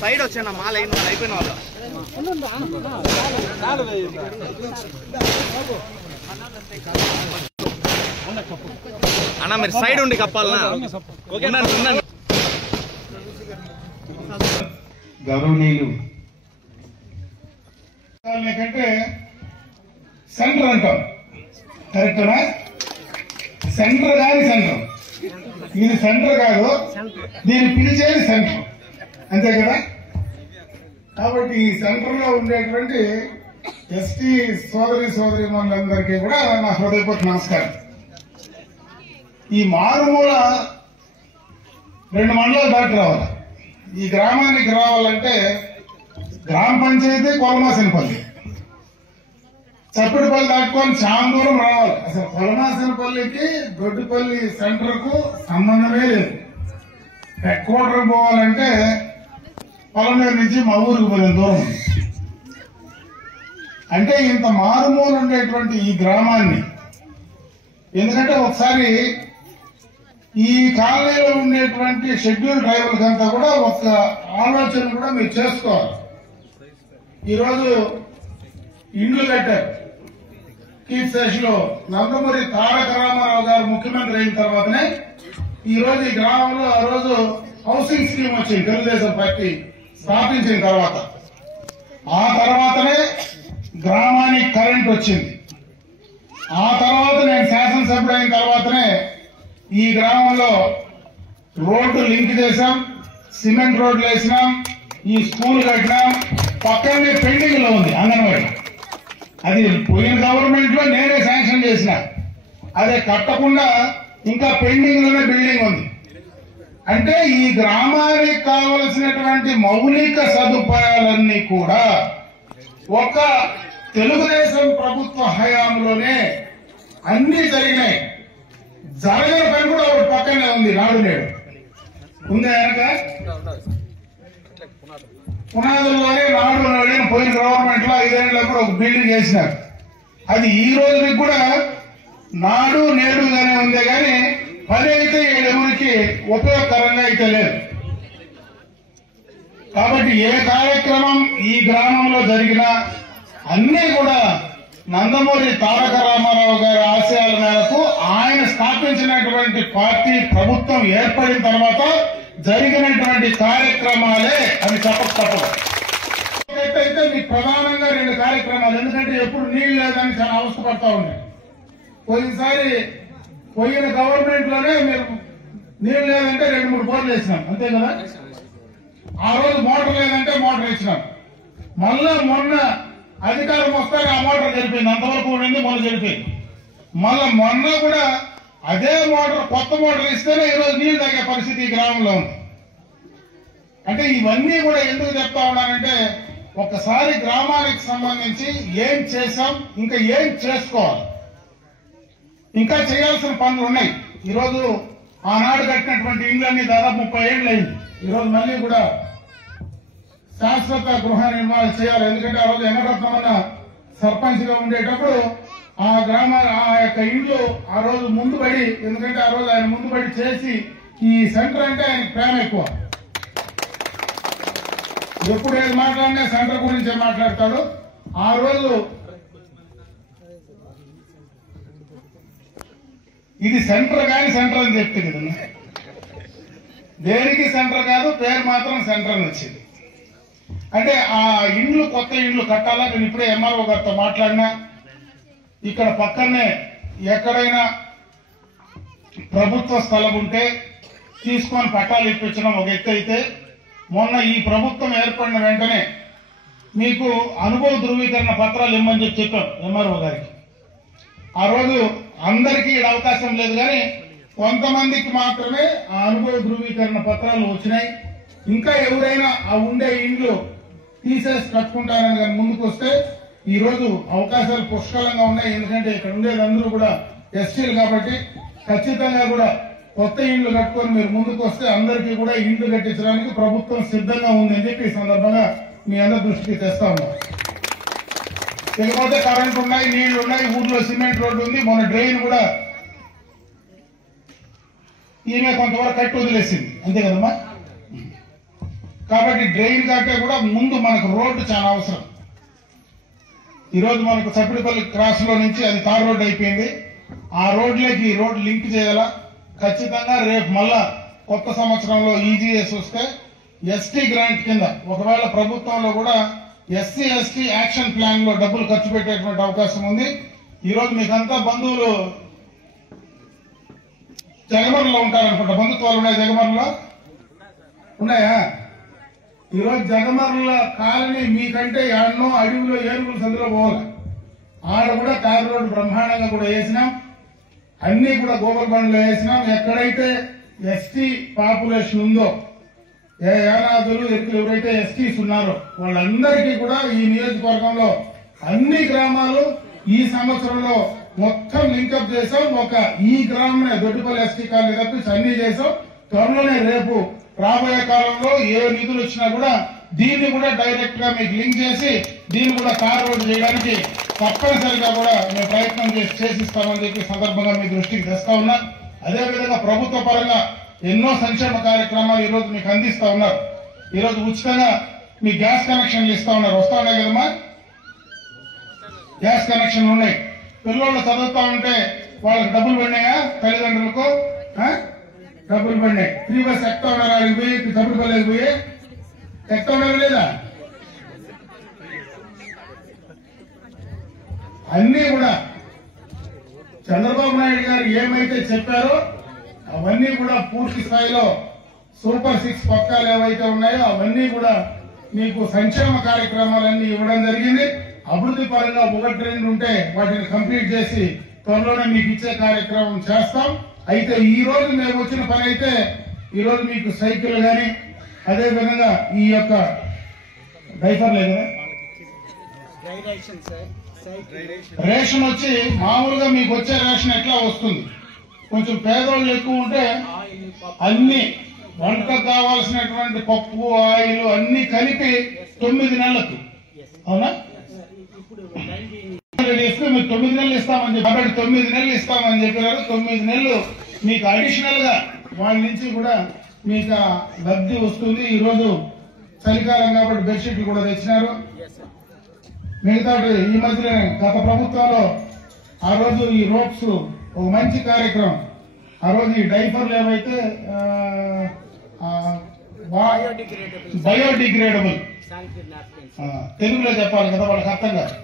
Side వచ్చా మాల అయిపోయిన వాళ్ళు అన్నా మీరు సైడ్ ఉండి కప్పాలనా? గౌరవనీయులు కంటే సెంటర్ అంటాం, కరెక్టనా? సెంటర్ కాని సెంటర్, ఇది సెంటర్ కాదు, దీన్ని పిలిచేది సెంటర్, అంతే కదా? కాబట్టి ఈ సెంటర్ లో ఉండేటువంటి ఎస్టీ సోదరి మనులందరికీ కూడా నా హృదయపూర్వక నమస్కారం. ఈ మారుమూల 2 మండలాలు దాటి రావాలి. ఈ గ్రామానికి రావాలంటే గ్రామ పంచాయతీ కొలమాసినపల్లి, చప్పిడిపల్లి దాటుకొని చాలా దూరం రావాలి. అసలు కొలమాసినపల్లికి దొడ్డిపల్లి సెంటర్ కు సంబంధమే లేదు. హెడ్ క్వార్టర్ పోవాలంటే పొలంనేరు నుంచి మా ఊరికి పోయిన దూరం ఉంది. అంటే ఇంత మారుమూలు ఉండేటువంటి ఈ గ్రామాన్ని, ఎందుకంటే ఒకసారి ఈ కాలనీలో ఉండేటువంటి షెడ్యూల్ ట్రైబులకంతా కూడా ఒక ఆలోచన కూడా మీరు చేసుకోవాలి. ఈరోజు ఇండ్లు కట్టారు. కీర్తి శేషులో నందమూరి తారక రామారావు గారు ముఖ్యమంత్రి అయిన తర్వాతనే ఈ రోజు ఈ గ్రామంలో ఆ రోజు హౌసింగ్ స్కీమ్ వచ్చింది, తెలుగుదేశం పార్టీ స్థాపించిన తర్వాత. ఆ తర్వాతనే గ్రామానికి కరెంట్ వచ్చింది. ఆ తర్వాత నేను శాసనసభ్యుడు అయిన తర్వాతనే ఈ గ్రామంలో రోడ్డు లింక్ చేశాం, సిమెంట్ రోడ్లు వేసినాం, ఈ స్కూల్ కట్టినాం. పక్కనే పెండింగ్ లో ఉంది అంగన్వాడీ. అది పోయిన గవర్నమెంట్ లో నేనే శాంక్షన్ చేసిన, అదే కట్టకుండా ఇంకా పెండింగ్ లోనే బిల్డింగ్ ఉంది. అంటే ఈ గ్రామానికి కావలసినటువంటి మౌలిక సదుపాయాలన్నీ కూడా ఒక తెలుగుదేశం ప్రభుత్వ హయాంలోనే అన్ని జరిగినాయి. జరగని పని కూడా ఒకటి పక్కనే ఉంది, నాడు నేడు ఉంది. కనుక పునాదుల్లోనే నాడు నేడు పోయిన గవర్నమెంట్ లో 5 ఏళ్ళప్పుడు ఒక బిల్డింగ్ వేసినారు. అది ఈ రోజుకి కూడా నాడు నేడుగానే ఉంది, కానీ పని అయితే ఎవరికి ఉపయోగకరంగా అయితే లేదు. కాబట్టి ఏ కార్యక్రమం ఈ గ్రామంలో జరిగినా అన్ని కూడా నందమూరి తారక రామారావు గారి ఆశయాల మేరకు ఆయన స్థాపించినటువంటి పార్టీ ప్రభుత్వం ఏర్పడిన తర్వాత జరిగినటువంటి కార్యక్రమాలే అని తప్పదు. అయితే మీకు ప్రధానంగా 2 కార్యక్రమాలు, ఎందుకంటే ఎప్పుడు నీళ్లు లేదని చాలా అవసరపడతా ఉన్నాయి. పోయినసారి పోయిన గవర్నమెంట్ లోనే మీరు నీళ్లు లేదంటే 2-3 బోర్లు వేసినాం, అంతే కదా? ఆ రోజు మోటార్ లేదంటే మోటార్ వేసినాం. మళ్ళా మొన్న అధికారం వస్తానే ఆ మోటార్ జరిపింది, అంతవరకు ఉండింది, మొన్న జరిపింది. మళ్ళా మొన్న కూడా అదే మోటార్, కొత్త మోటార్ ఇస్తేనే ఈరోజు నీళ్లు తాగే పరిస్థితి ఈ గ్రామంలో ఉంది. అంటే ఇవన్నీ కూడా ఎందుకు చెప్తా ఉన్నానంటే, ఒక్కసారి గ్రామానికి సంబంధించి ఏం చేశాం, ఇంకా ఏం చేసుకోవాలి, ఇంకా చేయాల్సిన పనులు ఉన్నాయి. ఈరోజు ఆనాడు కట్టినటువంటి ఇండ్లన్నీ దాదాపు 30 ఏళ్ళు అయింది. ఈరోజు మళ్ళీ కూడా శాశ్వత గృహ నిర్మాణం చేయాలి. ఎందుకంటే ఆ రోజు వెంకటరత్నమన్న సర్పంచ్ గా ఉండేటప్పుడు ఆ యొక్క ఇండ్లు ఆ రోజు ముందుబడి, ఎందుకంటే ఆ రోజు ఆయన ముందుబడి చేసి, ఈ సెంటర్ అంటే ఆయన ప్రేమ ఎక్కువ. ఎప్పుడు ఏది మాట్లాడినా సెంటర్ గురించే మాట్లాడతాడు. ఆ రోజు ఇది సెంటర్ కాని సెంటర్ అని చెప్తుంది కదా, దేనికి సెంటర్ కాదు, పేరు మాత్రం సెంటర్ అని వచ్చింది. అంటే ఆ ఇండ్లు, కొత్త ఇండ్లు కట్టాలా. నేను ఇప్పుడే ఎంఆర్ఓ గారితో మాట్లాడినా, ఇక్కడ పక్కనే ఎక్కడైనా ప్రభుత్వ స్థలం ఉంటే తీసుకొని పట్టాలు ఇప్పించడం ఒక ఎత్తు అయితే, మొన్న ఈ ప్రభుత్వం ఏర్పడిన వెంటనే మీకు అనుభవ ధృవీకరణ పత్రాలు ఇమ్మని చెప్పాం ఎంఆర్ఓ గారికి. ఆ రోజు అందరికీ అవకాశం లేదు, కానీ కొంతమందికి మాత్రమే ఆ అనుభవ ధృవీకరణ పత్రాలు వచ్చినాయి. ఇంకా ఎవరైనా ఆ ఉండే ఇండ్లు తీసేసి కట్టుకుంటారని కానీ ముందుకు వస్తే ఈ రోజు అవకాశాలు పుష్కలంగా ఉన్నాయి. ఎందుకంటే ఇక్కడ ఉండేది అందరూ కూడా ఎస్టీలు కాబట్టి ఖచ్చితంగా కూడా కొత్త ఇండ్లు కట్టుకొని మీరు ముందుకు వస్తే అందరికీ కూడా ఇండ్లు కట్టించడానికి ప్రభుత్వం సిద్ధంగా ఉందని చెప్పి ఈ సందర్భంగా మీ అందరి దృష్టికి తెస్తా ఉన్నాం. లేకపోతే కరెంట్ ఉన్నాయి, నీళ్లు ఉన్నాయి, ఊర్లో సిమెంట్ రోడ్డు ఉంది, మొన్న డ్రైన్ కూడా ఈమె కొంతవరకు కట్టి వదిలేసింది, అంతే కదమ్మా. కాబట్టి డ్రైన్ కంటే కూడా ముందు మనకు రోడ్డు చాలా అవసరం. ఈరోజు మనకు చప్పిడిపల్లి క్రాస్ లో నుంచి అది తార్ రోడ్డు అయిపోయింది. ఆ రోడ్లకి ఈ రోడ్డు లింక్ చేయాలా. ఖచ్చితంగా రేపు మళ్ళా కొత్త సంవత్సరంలో ఈజీఎస్ వస్తే ఎస్టీ గ్రాంట్ కింద ఒకవేళ ప్రభుత్వంలో కూడా ఎస్సీ ఎస్టీ యాక్షన్ ప్లాన్ లో డబ్బులు ఖర్చు పెట్టేటువంటి అవకాశం ఉంది. ఈరోజు మీకంతా బంధువులు జగమర్లో ఉంటారనుకుంటా. బంధుత్వాలు ఉన్నాయి జగమర్లో? ఉన్నాయా? ఈరోజు జగమర్ల కాలనీ మీకంటే ఎన్నో అడవిలో ఏనుగులు సందులో పోవాలి. ఆడ కూడా తార్ రోడ్డు బ్రహ్మాండంగా కూడా వేసినాం, అన్ని కూడా గోబర్ బండ్లు వేసినాం. ఎక్కడైతే ఎస్టీ పాపులేషన్ ఉందో, ఏ యానాదులు ఎరుకులు ఎవరైతే ఎస్టీస్ ఉన్నారో వాళ్ళందరికీ కూడా ఈ నియోజకవర్గంలో అన్ని గ్రామాలు ఈ సంవత్సరంలో మొత్తం లింకప్ చేసాం. ఒక ఈ గ్రామమే దొడ్డిపల్లి ఎస్టీ కాలనీ తప్పించి అన్ని చేసాం. త్వరలోనే రేపు రాబోయే కాలంలో ఏ నిధులు వచ్చినా కూడా దీన్ని కూడా డైరెక్ట్ గా మీకు లింక్ చేసి దీన్ని కూడా తార్ రోడ్డు చేయడానికి తప్పనిసరిగా కూడా మేము ప్రయత్నం చేసిస్తామని చెప్పి సందర్భంగా మీ దృష్టికి తెస్తా ఉన్నా. అదేవిధంగా ప్రభుత్వ పరంగా ఎన్నో సంక్షేమ కార్యక్రమాలు ఈరోజు మీకు అందిస్తా ఉన్నారు. ఈరోజు ఉచితంగా మీ గ్యాస్ కనెక్షన్లు ఇస్తా ఉన్నారు. వస్తా ఉన్నాయి కదమ్మా, గ్యాస్ కనెక్షన్లు ఉన్నాయి. పిల్లలు చదువుతా ఉంటే వాళ్ళకి డబ్బులు పడినాయా? తల్లిదండ్రులకు డబ్బులు పడినాయి. 3 బస్ ఎక్కుతా ఉన్నారు, అడిగి పోయి చప్పుడుపల్లికి పోయి ఎక్కుతా ఉండవు లేదా? అన్ని కూడా చంద్రబాబు నాయుడు గారు ఏమైతే చెప్పారో అవన్నీ కూడా పూర్తి స్థాయిలో సూపర్ 6 పథకాలు ఏవైతే ఉన్నాయో అవన్నీ కూడా మీకు సంక్షేమ కార్యక్రమాలన్నీ ఇవ్వడం జరిగింది. అభివృద్ధి పరంగా 1-2 ఉంటే వాటిని కంప్లీట్ చేసి త్వరలోనే మీకు ఇచ్చే కార్యక్రమం చేస్తాం. అయితే ఈ రోజు మేము వచ్చిన పని అయితే ఈ రోజు మీకు సైకిల్ గాని అదే విధంగా ఈ యొక్క డైపర్ లేదు రేషన్ వచ్చి మామూలుగా మీకు వచ్చే రేషన్ ఎట్లా వస్తుంది, కొంచెం పేదోళ్ళు ఎక్కువ ఉంటే అన్ని వంటకు కావాల్సినటువంటి పప్పు ఆయిల్ అన్ని కలిపి 9 నెలలకు, అవునా? ఇస్తే మీరు 9 నెలలు ఇస్తామని చెప్పి కాబట్టి 9 నెలలు ఇస్తామని చెప్పారు. 9 నెలలు మీకు అడిషనల్ గా వాళ్ళ నుంచి కూడా మీకు లబ్ధి వస్తుంది. ఈ రోజు చలికాలం కాబట్టి బెడ్షీట్లు కూడా తెచ్చినారు. మిగతా ఈ మధ్యనే గత ప్రభుత్వంలో ఆ రోజు ఈ రోప్స్ ఒక మంచి కార్యక్రమం. ఆ రోజు ఈ డైపర్లు ఏవైతే బయోడిగ్రేడబుల్ తెలుగులో చెప్పాలి కదా వాళ్ళకి అర్థం కాదు.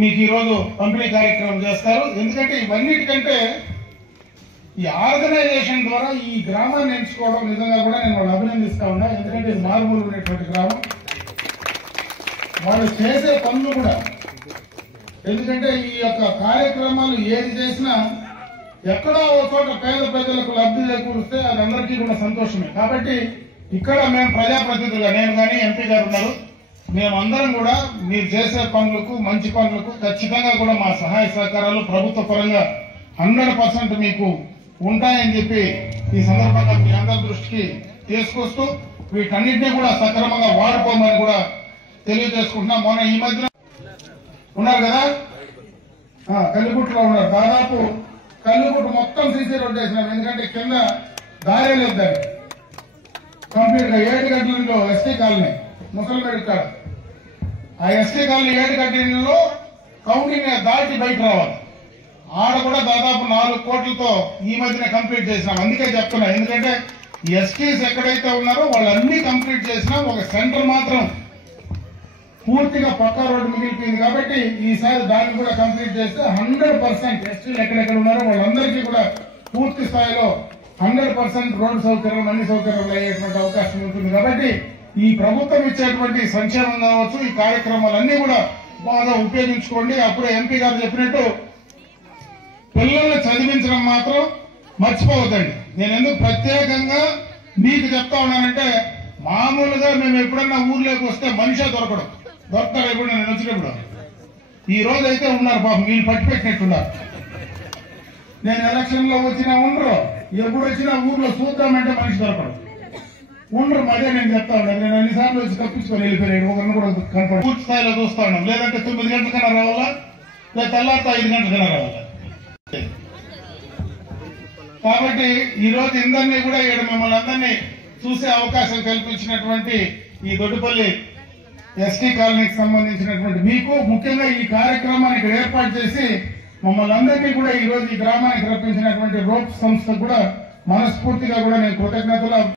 మీకు ఈరోజు పంపిణీ కార్యక్రమం చేస్తారు. ఎందుకంటే ఇవన్నిటికంటే ఈ ఆర్గనైజేషన్ ద్వారా ఈ గ్రామాన్ని ఎంచుకోవడం నిజంగా కూడా నేను వాళ్ళు అభినందిస్తా ఉన్నా. ఎందుకంటే ఇది మారుమూలు ఉండేటువంటి గ్రామం. వాళ్ళు చేసే పనులు కూడా, ఎందుకంటే ఈ యొక్క కార్యక్రమాలు ఏది చేసినా ఎక్కడో ఒక చోట పేద ప్రజలకు లబ్ధి చేకూరిస్తే అది అందరికీ కూడా సంతోషమే. కాబట్టి ఇక్కడ మేము ప్రజాప్రతినిధులుగా, నేను కానీ ఎంపీ గారు ఉన్నారు, మేమందరం కూడా మీరు చేసే పనులకు మంచి పనులకు ఖచ్చితంగా కూడా మా సహాయ సహకారాలు ప్రభుత్వ పరంగా 100% మీకు ఉంటాయని చెప్పి ఈ సందర్భంగా మీ అందరి దృష్టికి తీసుకొస్తూ వీటన్నిటినీ కూడా సక్రమంగా వాడుకోమని కూడా తెలియజేసుకుంటున్నాం. మొన్న ఈ మధ్యన ఉన్నారు కదా కల్లిగుట్టులో ఉన్నారు. దాదాపు కల్లిగుట్టు మొత్తం సీసీ రోడ్డు వేసినాం. ఎందుకంటే కింద దారే లేదు దాన్ని. కంప్లీట్ గా 7 గంటలలో ఎస్టీ కాలనీ ముసలిమేడు కాడ ఆ ఎస్టీ కాలనీ 7 గంటలలో కౌంటింగ్ దాటి బయట రావాలి. ఆడ కూడా దాదాపు 4 కోట్లతో ఈ మధ్యనే కంప్లీట్ చేసినాం. అందుకే చెప్తున్నా, ఎందుకంటే ఎస్టీస్ ఎక్కడైతే ఉన్నారో వాళ్ళన్నీ కంప్లీట్ చేసినాం. ఒక సెంటర్ మాత్రం పూర్తిగా పక్కా రోడ్డు మిగిలిపోయింది. కాబట్టి ఈసారి దాన్ని కూడా కంప్లీట్ చేస్తే 100% ఎస్టీలు ఎక్కడెక్కడ ఉన్నారో వాళ్ళందరికీ కూడా పూర్తి స్థాయిలో 100% రోడ్డు సౌకర్యం అన్ని సౌకర్యాలు అయ్యేటువంటి అవకాశం ఉంటుంది. కాబట్టి ఈ ప్రభుత్వం ఇచ్చేటువంటి సంక్షేమం కావచ్చు, ఈ కార్యక్రమాలన్నీ కూడా బాగా ఉపయోగించుకోండి. అప్పుడే ఎంపీ గారు చెప్పినట్టు పిల్లల్ని చదివించడం మాత్రం మర్చిపోవద్దండి. నేను ఎందుకు ప్రత్యేకంగా మీకు చెప్తా ఉన్నానంటే, మామూలుగా మేము ఎప్పుడన్నా ఊర్లోకి వస్తే మనిషే దొరకతారు ఎప్పుడు నేను వచ్చినప్పుడు. ఈ రోజు అయితే ఉన్నారు పాపం, వీళ్ళు పట్టి పెట్టినట్టున్నారు. నేను ఎలక్షన్ లో వచ్చినా ఉండరు, ఎప్పుడు వచ్చినా ఊర్లో చూద్దామంటే మనిషి దొరకడు, ఉండరు. మదే నేను చెప్తా ఉన్నాను. నేను అన్నిసార్లు వచ్చి తప్పించుకొని వెళ్ళిపోయాడు, ఒకరిని కూడా కనపడ. పూర్తి స్థాయిలో చూస్తా ఉన్నాం. లేదంటే 9 గంటలకన్నా రావాలా, లేదా తెల్లారితో 5 గంటలకన్నా రావాలా. కాబట్టి ఈ రోజు ఇందరినీ కూడా ఇక్కడ మిమ్మల్ని అందరినీ చూసే అవకాశం కల్పించినటువంటి ఈ దొడ్డిపల్లి ఎస్టీ కాలనీకి సంబంధించినటువంటి మీకు, ముఖ్యంగా ఈ కార్యక్రమాన్ని ఇక్కడ ఏర్పాటు చేసి మమ్మల్ని అందరినీ కూడా ఈ రోజు ఈ గ్రామానికి రప్పించినటువంటి రోప్ సంస్థకు కూడా మనస్ఫూర్తిగా కూడా నేను కృతజ్ఞతలు